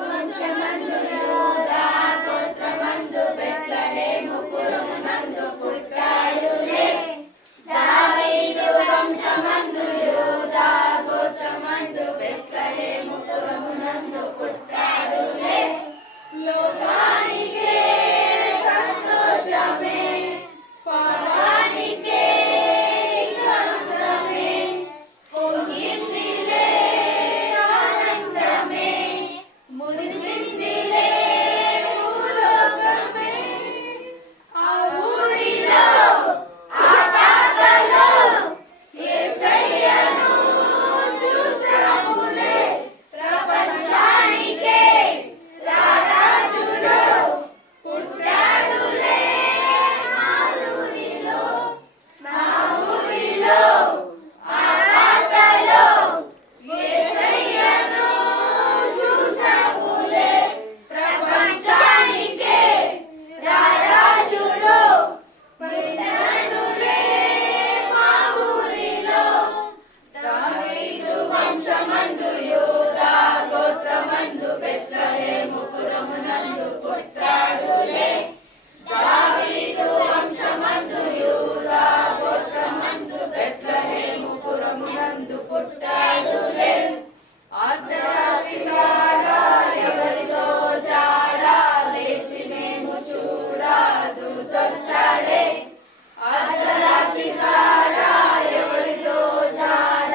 వంశమందు యూదా గోత్రమందు బెత్లెహేము పురమునందు పుట్టాడులే. దావీదు వంశమందు యూదా గోత్రమందు బెత్లెహేము పురమునందు పుట్టాడులే. లోకానికే సంతోషమే పాపానికే ఆనందమే పొంగిందిలే ఆనందమే మురిసిందిలే భూలోకమే. ఆ ఊరిలో ఆ తాతలో యేసయ్యను చూసాములే. ప్రపంచానికే రారాజులో పుట్టాడులే. మా ఊరిలో ఆ తాతలో యేసయ్యను చూసాములే. ప్రపంచానికే రారాజులో పుట్టాడులే. మా ఊరిలో దావీదు వంశమందు యూదా గోత్రమందు బెత్లెహేము పురమునందు పుట్టాడులే. దావీదు వంశమందు యూదా గోత్రమందు బెత్లెహేము పురమునందు పుట్టాడులే. అర్ధరాత్రి కాడ ఎవరిలో జాడ లేచి మేము చూడ దూతొచ్చాడే. అర్ధరాత్రి కాడ ఎవరిలో జాడ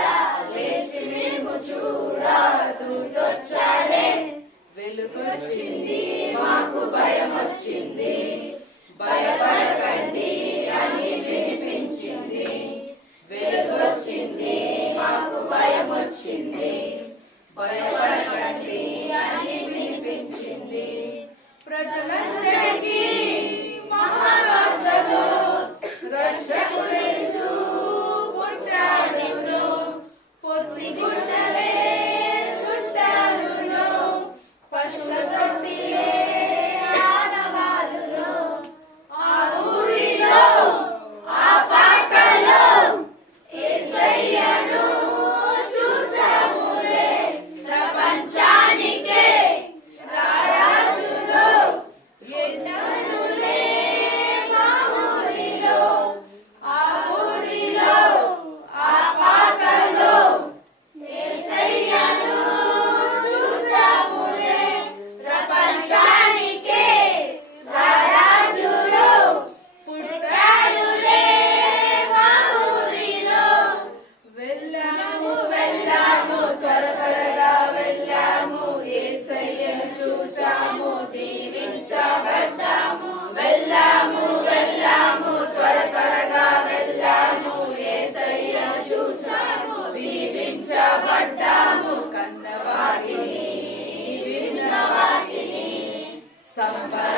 లేచి మేము చూడ దూతొచ్చాడే. వెలుగొచ్చింది మాకు భయం వచ్చింది, భయపడకండి అని వినిపించింది. వెలుగొచ్చింది మాకు భయం వచ్చింది, భయపడకండి అని వినిపించింది. ప్రజలందరికీ మహావార్తను రక్షకుడేసు పుట్టాడును. పొత్తి గుడ్డలే చుట్టారును, పశువుల తొట్టిలే ఆనవాలును. ఆ ఊరిలో ఆ పాకలో యేసయ్యను చూసాములే. ప్రపంచానికే రారాజులో యేసయ్యనులే. మా ఊరిలో ఆ పాకలో యేసయ్యను చూసాములే. ప్రపంచానికే రారాజులో పుట్టాడులే. మా ఊరిలో వెళ్ళాము త్వరగా వెళ్ళాము. యేసయ్యను చూసాము దీవించబడ్డాము. వెళ్ళాము త్వరగా వెళ్ళాము. యేసయ్యను చూసాము దీవించబడ్డాము. కన్నవాటిని విన్నవాటిని సంబర